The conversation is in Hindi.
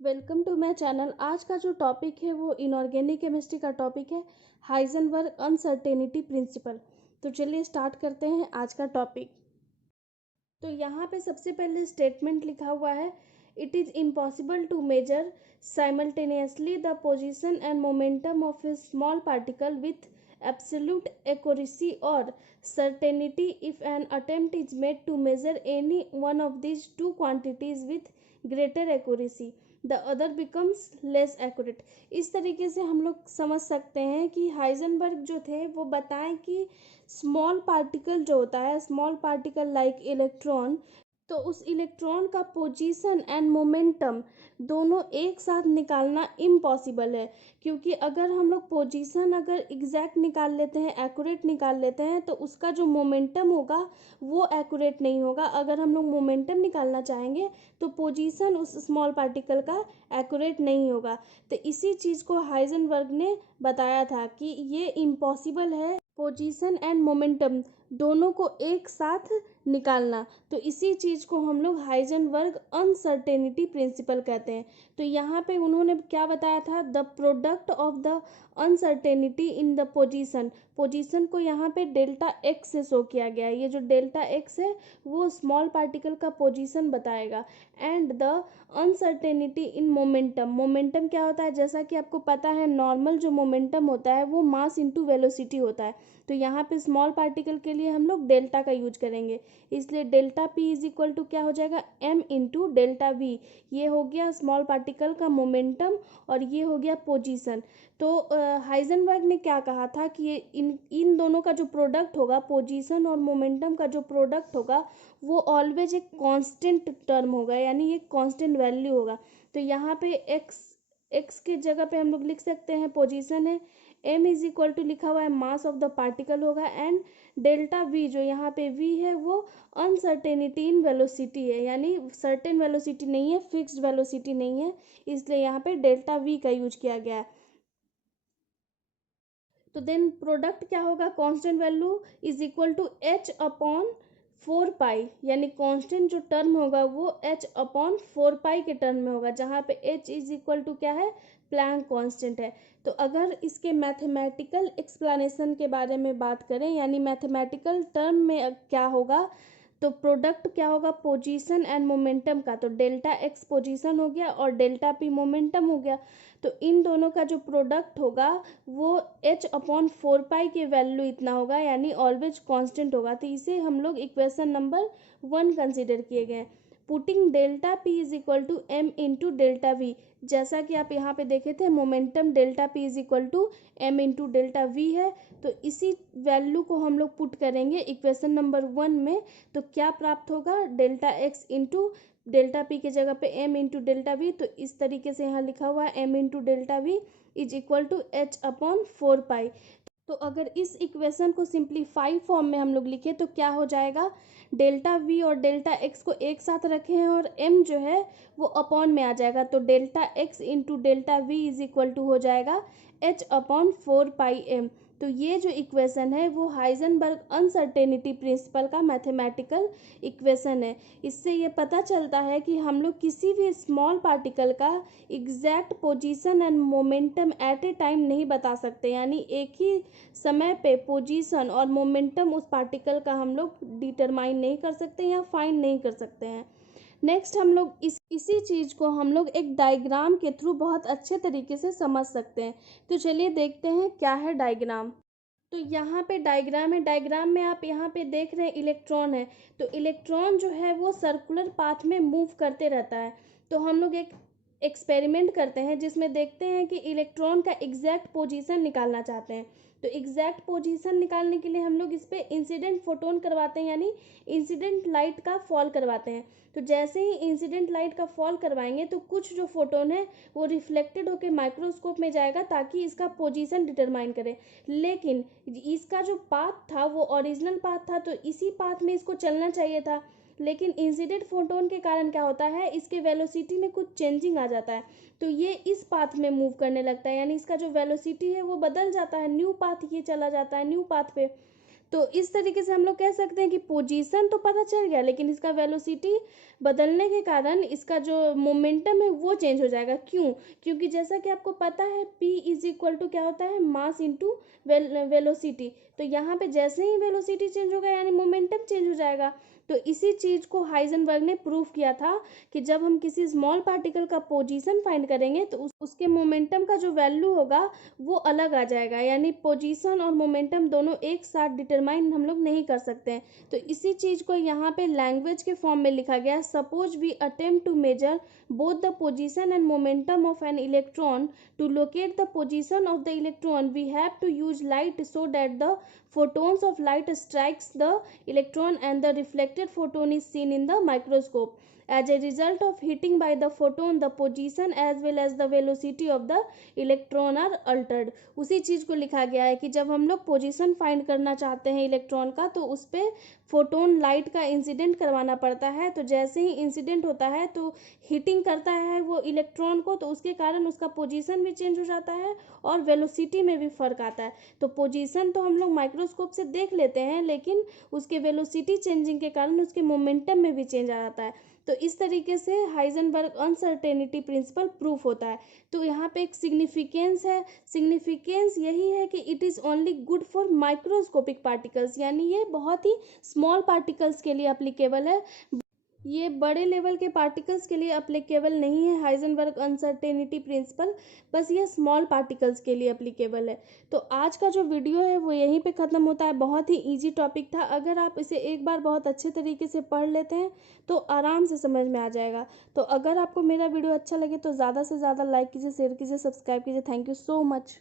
Welcome to my channel. आज का जो टॉपिक है वो इनऑर्गेनिक केमिस्ट्री का टॉपिक है, हाइजेनबर्ग अनसर्टेनिटी प्रिंसिपल। तो चलिए स्टार्ट करते हैं आज का टॉपिक। तो यहाँ पे सबसे पहले स्टेटमेंट लिखा हुआ है, it is impossible to measure simultaneously the position and momentum of a small particle with absolute accuracy और certainty if an attempt is made to measure any one of these two quantities with greater accuracy the other becomes less accurate। इस तरीके से हम लोग समझ सकते हैं कि हाइजेनबर्ग जो थे वो बताएं कि स्मॉल पार्टिकल जो होता है, स्मॉल पार्टिकल लाइक इलेक्ट्रॉन, तो उस इलेक्ट्रॉन का पोजीशन एंड मोमेंटम दोनों एक साथ निकालना इम्पॉसिबल है। क्योंकि अगर हम लोग पोजीशन अगर एग्जैक्ट निकाल लेते हैं, एक्यूरेट निकाल लेते हैं, तो उसका जो मोमेंटम होगा वो एक्यूरेट नहीं होगा। अगर हम लोग मोमेंटम निकालना चाहेंगे तो पोजीशन उस स्मॉल पार्टिकल का एक्यूरेट नहीं होगा। तो इसी चीज़ को हाइजेनबर्ग ने बताया था कि ये इम्पॉसिबल है पोजीशन एंड मोमेंटम दोनों को एक साथ निकालना। तो इसी चीज़ को हम लोग हाइजेनबर्ग अनसर्टेनिटी प्रिंसिपल कहते हैं। तो यहाँ पे उन्होंने क्या बताया था, the product of the uncertainty in the position. Position को यहाँ पे डेल्टा एक्स से शो किया गया है। ये जो डेल्टा एक्स है वो स्मॉल पार्टिकल का पोजीशन बताएगा। And the uncertainty in momentum. Momentum क्या होता है, जैसा कि आपको पता है नॉर्मल जो मोमेंटम होता है वो मास इंटू वेलोसिटी होता है। तो यहाँ पे स्मॉल पार्टिकल के लिए हम लोग डेल्टा का यूज करेंगे, इसलिए delta P is equal to क्या हो जाएगा, एम इंटू डेल्टा वी। ये हो गया स्मॉल पार्टिकल का मोमेंटम और ये हो गया पोजीशन। तो हाइजेनबर्ग ने क्या कहा था कि ये इन दोनों का जो प्रोडक्ट होगा, पोजीशन और मोमेंटम का जो प्रोडक्ट होगा वो ऑलवेज एक कांस्टेंट टर्म होगा, यानी ये कांस्टेंट वैल्यू होगा। तो यहाँ पे एक्स के जगह पे हम लोग लिख सकते हैं पोजीशन है, एम इज इक्वल टू लिखा हुआ है मास ऑफ द पार्टिकल होगा, एंड डेल्टा वी जो यहाँ पे वी है वो अनसर्टेनिटी इन वेलोसिटी है, यानी सर्टेन वेलोसिटी नहीं है, फिक्स्ड वेलोसिटी नहीं है, इसलिए यहाँ पे डेल्टा वी का यूज किया गया है। तो देन प्रोडक्ट क्या होगा, constant value is equal to H upon 4 pi, यानी कांस्टेंट जो टर्म होगा वो एच अपॉन 4 पाई के टर्म में होगा, जहाँ पे एच इज इक्वल टू क्या है, प्लैंक कांस्टेंट है। तो अगर इसके मैथमेटिकल एक्सप्लेनेशन के बारे में बात करें, यानी मैथमेटिकल टर्म में क्या होगा, तो प्रोडक्ट क्या होगा पोजीशन एंड मोमेंटम का, तो डेल्टा एक्स पोजीशन हो गया और डेल्टा पी मोमेंटम हो गया। तो इन दोनों का जो प्रोडक्ट होगा वो एच अपॉन 4 पाई के वैल्यू इतना होगा, यानी ऑलवेज कांस्टेंट होगा। तो इसे हम लोग इक्वेशन नंबर 1 कंसिडर किए गए। Putting delta P is equal to M into delta V, जैसा कि आप यहाँ पे देखे थे momentum delta P is equal to M into delta V है। तो इसी वैल्यू को हम लोग पुट करेंगे इक्वेशन नंबर 1 में। तो क्या प्राप्त होगा, delta X into delta P के जगह पे एम इंटू डेल्टा वी। तो इस तरीके से यहाँ लिखा हुआ है M into delta V is equal to H upon 4 pi. तो अगर इस इक्वेशन को सिंप्लीफाई फॉर्म में हम लोग लिखे तो क्या हो जाएगा, डेल्टा वी और डेल्टा एक्स को एक साथ रखे हैं और एम जो है वो अपॉन में आ जाएगा। तो delta X into delta V is equal to हो जाएगा एच अपॉन 4 पाई एम। तो ये जो इक्वेशन है वो हाइजेनबर्ग अनसर्टेनिटी प्रिंसिपल का मैथमेटिकल इक्वेशन है। इससे ये पता चलता है कि हम लोग किसी भी स्मॉल पार्टिकल का exact position and momentum at a time नहीं बता सकते, यानी एक ही समय पे पोजीशन और मोमेंटम उस पार्टिकल का हम लोग डिटरमाइन नहीं कर सकते या फाइंड नहीं कर सकते हैं। नेक्स्ट हम लोग इसी चीज़ को हम लोग एक डायग्राम के थ्रू बहुत अच्छे तरीके से समझ सकते हैं। तो चलिए देखते हैं क्या है डायग्राम। तो यहाँ पे डायग्राम है, डायग्राम में आप यहाँ पे देख रहे हैं इलेक्ट्रॉन है। तो इलेक्ट्रॉन जो है वो सर्कुलर पाथ में मूव करते रहता है। तो हम लोग एक एक्सपेरिमेंट करते हैं जिसमें देखते हैं कि इलेक्ट्रॉन का एग्जैक्ट पोजीशन निकालना चाहते हैं। तो एग्जैक्ट पोजीशन निकालने के लिए हम लोग इस पर इंसिडेंट फोटोन करवाते हैं, यानी इंसिडेंट लाइट का फॉल करवाते हैं। तो जैसे ही इंसिडेंट लाइट का फॉल करवाएंगे तो कुछ जो फोटोन है वो रिफ्लेक्टेड होकर माइक्रोस्कोप में जाएगा ताकि इसका पोजीशन डिटरमाइन करे। लेकिन इसका जो पाथ था वो ओरिजिनल पाथ था, तो इसी पाथ में इसको चलना चाहिए था। लेकिन इंसिडेंट फोटोन के कारण क्या होता है, इसके वेलोसिटी में कुछ चेंजिंग आ जाता है, तो ये इस पाथ में मूव करने लगता है, यानी इसका जो वेलोसिटी है वो बदल जाता है, न्यू पाथ ये चला जाता है न्यू पाथ पे। तो इस तरीके से हम लोग कह सकते हैं कि पोजीशन तो पता चल गया, लेकिन इसका वेलोसिटी बदलने के कारण इसका जो मोमेंटम है वो चेंज हो जाएगा। क्यों? क्योंकि जैसा कि आपको पता है P इज इक्वल टू क्या होता है, मास इंटू वेलोसिटी। तो यहाँ पे जैसे ही वेलोसिटी चेंज होगा यानी मोमेंटम चेंज हो जाएगा। तो इसी चीज़ को हाइजेनबर्ग ने प्रूव किया था कि जब हम किसी स्मॉल पार्टिकल का पोजीशन फाइंड करेंगे तो उसके मोमेंटम का जो वैल्यू होगा वो अलग आ जाएगा, यानी पोजीशन और मोमेंटम दोनों एक साथ डिटरमाइन हम लोग नहीं कर सकते हैं। तो इसी चीज़ को यहाँ पे लैंग्वेज के फॉर्म में लिखा गया है। Suppose we attempt to measure both the position and momentum of an electron. To locate the position of the electron, we have to use light so that the photons of light strikes the electron and the reflected photon is seen in the microscope. As a result of hitting by the photon, the position as well as the velocity of the electron are altered. उसी चीज़ को लिखा गया है कि जब हम लोग पोजीशन फाइंड करना चाहते हैं इलेक्ट्रॉन का तो उस पर फोटोन लाइट का इंसिडेंट करवाना पड़ता है। तो जैसे ही इंसिडेंट होता है तो हीटिंग करता है वो इलेक्ट्रॉन को, तो उसके कारण उसका पोजीशन भी चेंज हो जाता है और वेलोसिटी में भी फ़र्क आता है। तो पोजीशन तो हम लोग माइक्रोस्कोप से देख लेते हैं, लेकिन उसके वेलोसिटी चेंजिंग के कारण उसके मोमेंटम में भी चेंज आ जाता है। तो इस तरीके से हाइजेनबर्ग अनसर्टेनिटी प्रिंसिपल प्रूफ होता है। तो यहाँ पे एक सिग्निफिकेंस है, सिग्निफिकेंस यही है कि it is only good for microscopic particles, यानी ये बहुत ही स्मॉल पार्टिकल्स के लिए अप्लीकेबल है, ये बड़े लेवल के पार्टिकल्स के लिए अप्लीकेबल नहीं है हाइजेनबर्ग अनसर्टेनिटी प्रिंसिपल, बस ये स्मॉल पार्टिकल्स के लिए अप्लीकेबल है। तो आज का जो वीडियो है वो यहीं पे ख़त्म होता है। बहुत ही इजी टॉपिक था, अगर आप इसे एक बार बहुत अच्छे तरीके से पढ़ लेते हैं तो आराम से समझ में आ जाएगा। तो अगर आपको मेरा वीडियो अच्छा लगे तो ज़्यादा से ज़्यादा लाइक कीजिए, शेयर कीजिए, सब्सक्राइब कीजिए। Thank you so much.